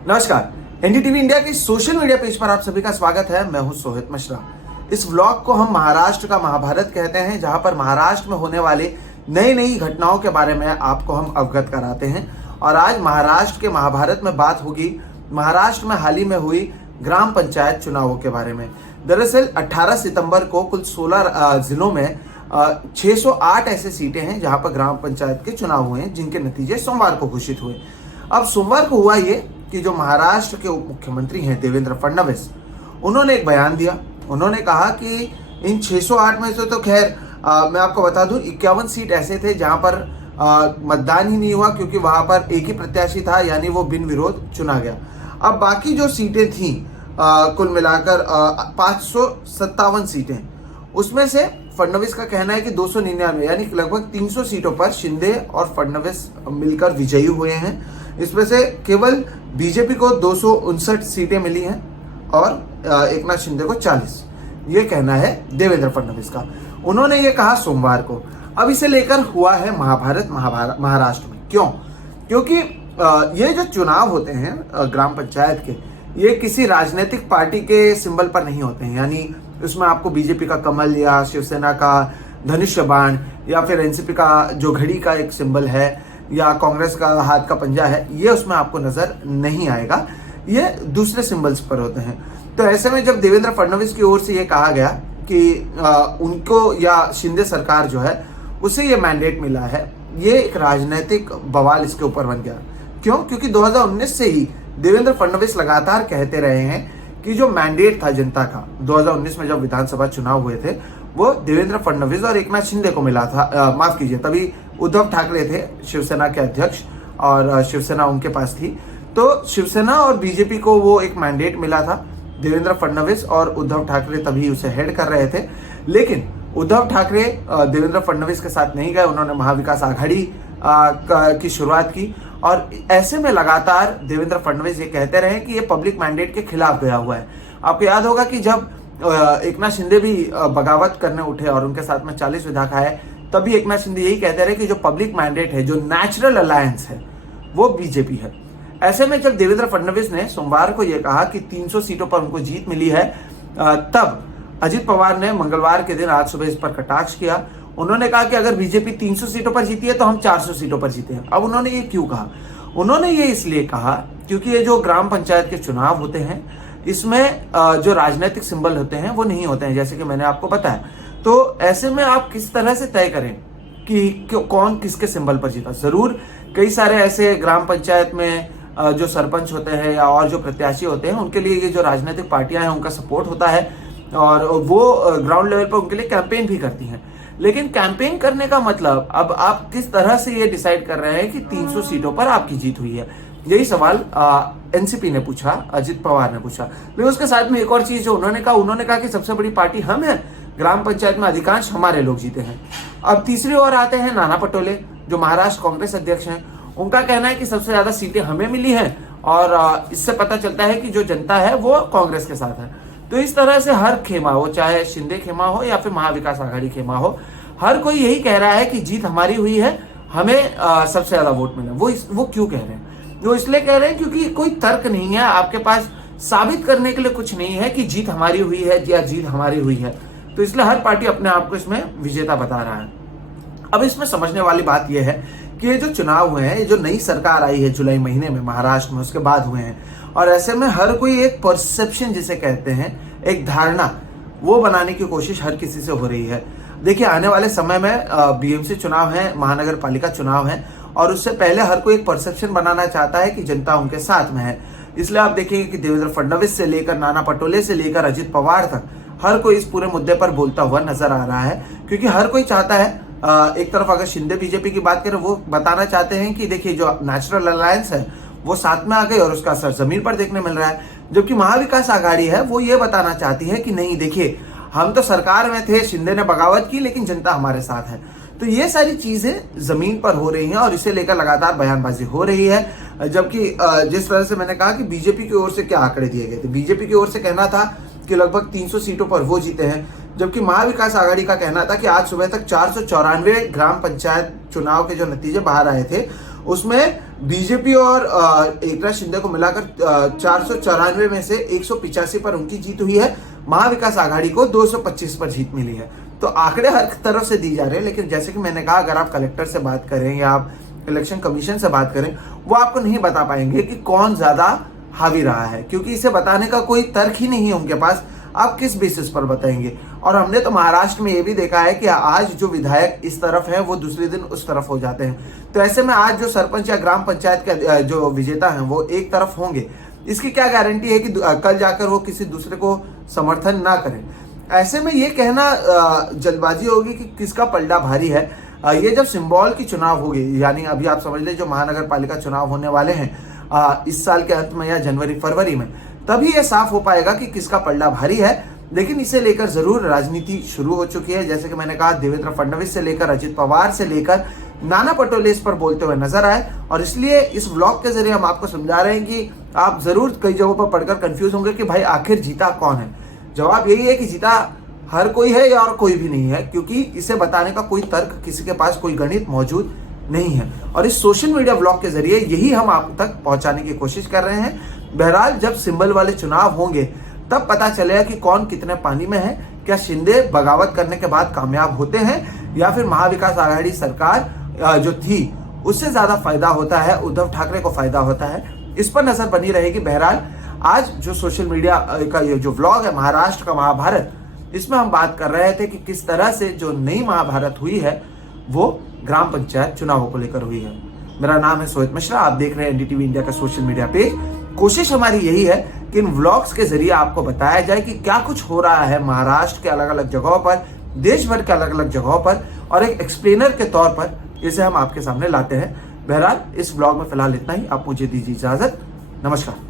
नमस्कार। NDTV India के social media page पर आप सभी का स्वागत है। मैं हूं सोहित मिश्रा। इस व्लॉग को हम महाराष्ट्र का महाभारत कहते हैं, जहां पर महाराष्ट्र में होने वाले नई नई घटनाओं के बारे में आपको हम अवगत कराते हैं। और आज महाराष्ट्र के महाभारत में बात होगी महाराष्ट्र में हाल ही में हुई ग्राम पंचायत चुनावों के बारे में। दरअसल 18 सितंबर को कुल 16 जिलों में 608 ऐसे सीटें हैं जहां पर ग्राम पंचायत के चुनाव हुए हैं, जिनके नतीजे सोमवार को घोषित हुए। अब सोमवार को हुआ ये कि जो महाराष्ट्र के उप मुख्यमंत्री हैं देवेंद्र फडणवीस, उन्होंने एक बयान दिया। उन्होंने कहा कि इन 608 में से तो खैर मैं आपको बता दूं 51 सीट ऐसे थे जहां पर मतदान ही नहीं हुआ, क्योंकि वहां पर एक ही प्रत्याशी था, यानी वो बिन विरोध चुना गया। अब बाकी जो सीटें थी कुल मिलाकर 557 सीटें, उसमें से फडणवीस का कहना है कि 299 यानी लगभग 300 सीटों पर शिंदे और फडणवीस मिलकर विजयी हुए हैं। इसमें से केवल बीजेपी को 259 सीटें मिली हैं और एकनाथ शिंदे को 40। ये कहना है देवेंद्र फडणवीस का। उन्होंने ये कहा सोमवार को। अब इसे लेकर हुआ है महाराष्ट्र में। क्यों? क्योंकि ये जो चुनाव होते हैं ग्राम पंचायत के, ये किसी राजनीतिक पार्टी के सिंबल पर नहीं होते हैं। यानी उसमें आपको बीजेपी का कमल या शिवसेना का धनुष्य बाण या फिर एनसीपी का जो घड़ी का एक सिंबल है या कांग्रेस का हाथ का पंजा है, ये उसमें आपको नजर नहीं आएगा। ये दूसरे सिंबल्स पर होते हैं। तो ऐसे में जब देवेंद्र फडणवीस की ओर से ये कहा गया कि उनको या शिंदे सरकार जो है उसे ये मैंडेट मिला है, ये एक राजनीतिक बवाल इसके ऊपर बन गया। क्यों? क्योंकि 2019 से ही देवेंद्र फडणवीस लगातार कहते रहे हैं कि जो मैंडेट था जनता का 2019 में जब विधानसभा चुनाव हुए थे, वो देवेंद्र फडणवीस और एकनाथ शिंदे को मिला था। माफ कीजिए, तभी उद्धव ठाकरे थे शिवसेना के अध्यक्ष और शिवसेना उनके पास थी। तो शिवसेना और बीजेपी को वो एक मैंडेट मिला था। देवेंद्र फडणवीस और उद्धव ठाकरे तभी उसे हेड कर रहे थे। लेकिन उद्धव ठाकरे देवेंद्र फडणवीस के साथ नहीं गए, उन्होंने महाविकास आघाड़ी की शुरुआत की। और ऐसे में लगातार देवेंद्र फडणवीस ये कहते रहे कि ये पब्लिक मैंडेट के खिलाफ गया हुआ है। आपको याद होगा कि जब एकनाथ शिंदे भी बगावत करने उठे और उनके साथ में 40 विधायक आए, तभी एकनाथ शिंदे यही कहते रहे कि जो पब्लिक मैंडेट है, जो नेचुरल अलायंस है, वो बीजेपी है। ऐसे में जब देवेंद्र फडणवीस ने सोमवार को यह कहा कि 300 सीटों पर उनको जीत मिली है, तब अजित पवार ने मंगलवार के दिन आज सुबह इस पर कटाक्ष किया। उन्होंने कहा कि अगर बीजेपी 300 सीटों पर जीती है तो हम 400 सीटों पर जीते हैं। अब उन्होंने ये क्यों कहा? उन्होंने ये इसलिए कहा क्योंकि ये जो ग्राम पंचायत के चुनाव होते हैं, इसमें जो राजनीतिक सिंबल होते हैं वो नहीं होते हैं, जैसे कि मैंने आपको बताया। तो ऐसे में आप किस तरह से तय करें कि कौन किसके सिंबल पर जीता? जरूर कई सारे ऐसे ग्राम पंचायत में जो सरपंच होते हैं या और जो प्रत्याशी होते हैं, उनके लिए ये जो राजनीतिक पार्टियां हैं उनका सपोर्ट होता है और वो ग्राउंड लेवल पर उनके लिए कैंपेन भी करती हैं। लेकिन कैंपेन करने का मतलब अब आप किस तरह से ये डिसाइड कर रहे हैं कि 300 सीटों पर आपकी जीत हुई है? यही सवाल एनसीपी ने पूछा, अजित पवार ने पूछा। लेकिन उसके साथ में एक और चीज जो उन्होंने कहा कि सबसे बड़ी पार्टी हम हैं, ग्राम पंचायत में अधिकांश हमारे लोग जीते हैं। अब तीसरी ओर आते हैं नाना पटोले, जो महाराष्ट्र कांग्रेस अध्यक्ष हैं। उनका कहना है कि सबसे ज्यादा सीटें हमें मिली हैं और इससे पता चलता है कि जो जनता है वो कांग्रेस के साथ है। तो इस तरह से हर खेमा हो, चाहे शिंदे खेमा हो या फिर महाविकास आघाड़ी खेमा हो, हर कोई यही कह रहा है कि जीत हमारी हुई है, हमें सबसे ज्यादा वोट मिले। वो क्यों कह रहे हैं? वो इसलिए कह रहे हैं क्योंकि कोई तर्क नहीं है, आपके पास साबित करने के लिए कुछ नहीं है कि जीत हमारी हुई है या जीत हमारी हुई है। तो इसलिए हर पार्टी अपने आप को इसमें विजेता बता रहा है। अब इसमें समझने वाली बात यह है कि ये जो चुनाव हुए हैं, ये जो नई सरकार आई है जुलाई महीने में महाराष्ट्र में, उसके बाद हुए हैं। और ऐसे में हर कोई एक परसेप्शन जिसे कहते हैं, एक धारणा, वो बनाने की कोशिश हर किसी से हो रही है। देखिए, आने वाले समय में बीएमसी चुनाव है, महानगर पालिका चुनाव है, और उससे पहले हर कोई एक परसेप्शन बनाना चाहता है कि जनता उनके साथ में है। इसलिए आप देखेंगे कि देवेंद्र फडणवीस से लेकर नाना पटोले से लेकर अजित पवार तक हर कोई इस पूरे मुद्दे पर बोलता हुआ नजर आ रहा है। क्योंकि हर कोई चाहता है, एक तरफ अगर शिंदे बीजेपी की बात करें, वो बताना चाहते हैं कि देखिए जो नेचुरल अलायंस है वो साथ में आ गई और उसका असर जमीन पर देखने मिल रहा है। जबकि महाविकास आघाड़ी है, वो ये बताना चाहती है कि नहीं, देखिए हम तो सरकार में थे, शिंदे ने बगावत की, लेकिन जनता हमारे साथ है। तो ये सारी चीजें जमीन पर हो रही हैं और इसे लेकर लगातार बयानबाजी हो रही है। जबकि जिस तरह से मैंने कहा कि बीजेपी की ओर से क्या आंकड़े दिए गए थे, बीजेपी की ओर से कहना था कि लगभग 300 सीटों पर वो जीते हैं, जबकि महाविकास आघाड़ी का कहना था कि आज सुबह तक 494 ग्राम पंचायत चुनाव के जो नतीजे बाहर आए थे उसमें बीजेपी और एकनाथ शिंदे को मिलाकर 494 में से 185 पर उनकी जीत हुई है। महाविकास आघाड़ी को 225 पर जीत मिली है। तो आंकड़े हर तरफ से दी जा रहे हैं, लेकिन जैसे कि मैंने कहा, अगर आप कलेक्टर से बात करें या आप इलेक्शन कमीशन से बात करें, वो आपको नहीं बता पाएंगे कि कौन ज्यादा हावी रहा है, क्योंकि इसे बताने का कोई तर्क ही नहीं है उनके पास। आप किस बेसिस पर बताएंगे? और हमने तो महाराष्ट्र में ये भी देखा है कि आज जो विधायक इस तरफ है वो दूसरे दिन उस तरफ हो जाते हैं। तो ऐसे में आज जो सरपंच या ग्राम पंचायत के जो विजेता हैं वो एक तरफ होंगे, इसकी क्या गारंटी है कि कल जाकर वो किसी दूसरे को समर्थन ना करें? ऐसे में ये कहना जल्दबाजी होगी कि किसका पलड़ा भारी है। ये जब सिंबल की चुनाव होगी, यानी अभी आप समझ लें जो महानगर पालिका चुनाव होने वाले हैं इस साल के अंत में या जनवरी फरवरी में, तभी ये साफ हो पाएगा कि किसका पलड़ा भारी है। लेकिन इसे लेकर जरूर राजनीति शुरू हो चुकी है। जैसे कि मैंने कहा, देवेंद्र फडणवीस से लेकर अजित पवार से लेकर नाना पटोले इस पर बोलते हुए नजर आए, और इसलिए इस व्लॉग के जरिए हम आपको समझा रहे हैं कि आप जरूर कई जगहों पर पढ़कर कंफ्यूज होंगे कि भाई आखिर जीता कौन है। जवाब यही है कि जीता हर कोई है या और कोई भी नहीं है, क्योंकि इसे बताने का कोई तर्क, किसी के पास कोई गणित मौजूद नहीं है। और इस सोशल मीडिया व्लॉग के जरिए यही हम आप तक पहुंचाने की कोशिश कर रहे हैं। बहरहाल जब सिंबल वाले चुनाव होंगे तब पता चलेगा कि कौन कितने पानी में है। क्या शिंदे बगावत करने के बाद कामयाब होते हैं, या फिर महाविकास आघाड़ी सरकार जो थी उससे ज्यादा फायदा होता है, उद्धव ठाकरे को फायदा होता है? इस पर नजर बनी रहेगी। बहरहाल आज जो सोशल मीडिया का ये जो व्लॉग है महाराष्ट्र का महाभारत, इसमें हम बात कर रहे थे कि किस तरह से जो नई महाभारत हुई है वो ग्राम पंचायत चुनावों को लेकर हुई है। मेरा नाम है सोहित मिश्रा, आप देख रहे हैं एनडीटीवी इंडिया का सोशल मीडिया पेज। कोशिश हमारी यही है कि इन व्लॉग्स के जरिए आपको बताया जाए कि क्या कुछ हो रहा है महाराष्ट्र के अलग अलग जगहों पर, देश भर के अलग अलग जगहों पर, और एक एक्सप्लेनर के तौर पर इसे हम आपके सामने लाते हैं। बहरहाल इस व्लॉग में फिलहाल इतना ही। आप मुझे दीजिए इजाजत। नमस्कार।